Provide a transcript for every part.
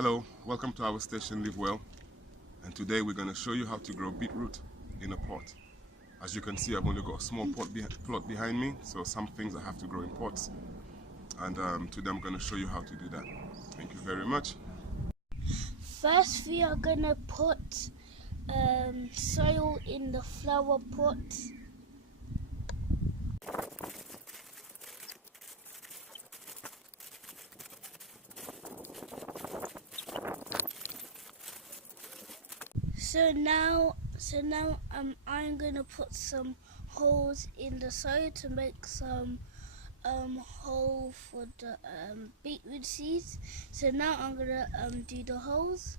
Hello, welcome to our station Live Well, and today we're going to show you how to grow beetroot in a pot. As you can see, I've only got a small plot behind me, so some things I have to grow in pots, and today I'm going to show you how to do that. Thank you very much. First we are going to put soil in the flower pot. So now I'm gonna put some holes in the soil to make some hole for the beetroot seeds. So now I'm gonna do the holes.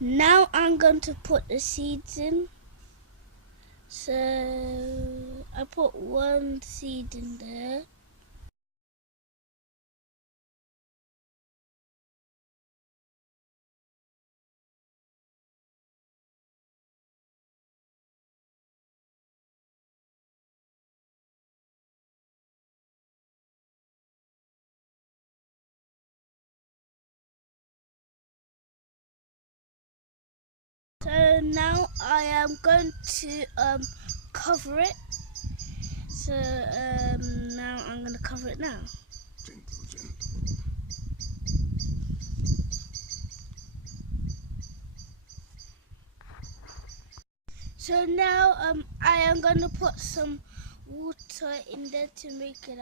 Now I'm going to put the seeds in. So I put one seed in there. So now I am going to cover it. So now I'm going to cover it now. Gentle. So now I am going to put some water in there to make it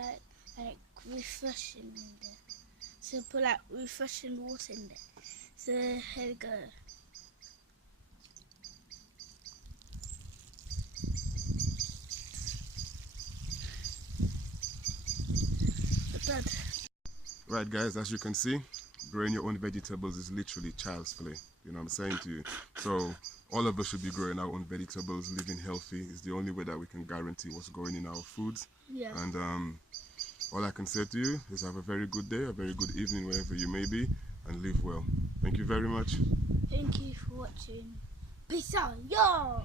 like refreshing in there. So put like refreshing water in there. So here we go. Right guys, as you can see, growing your own vegetables is literally child's play. You know what I'm saying to you? So all of us should be growing our own vegetables, living healthy. Is the only way that we can guarantee what's going in our foods. Yeah. And all I can say to you is have a very good day, a very good evening wherever you may be, and live well. Thank you very much. Thank you for watching. Peace out, yo!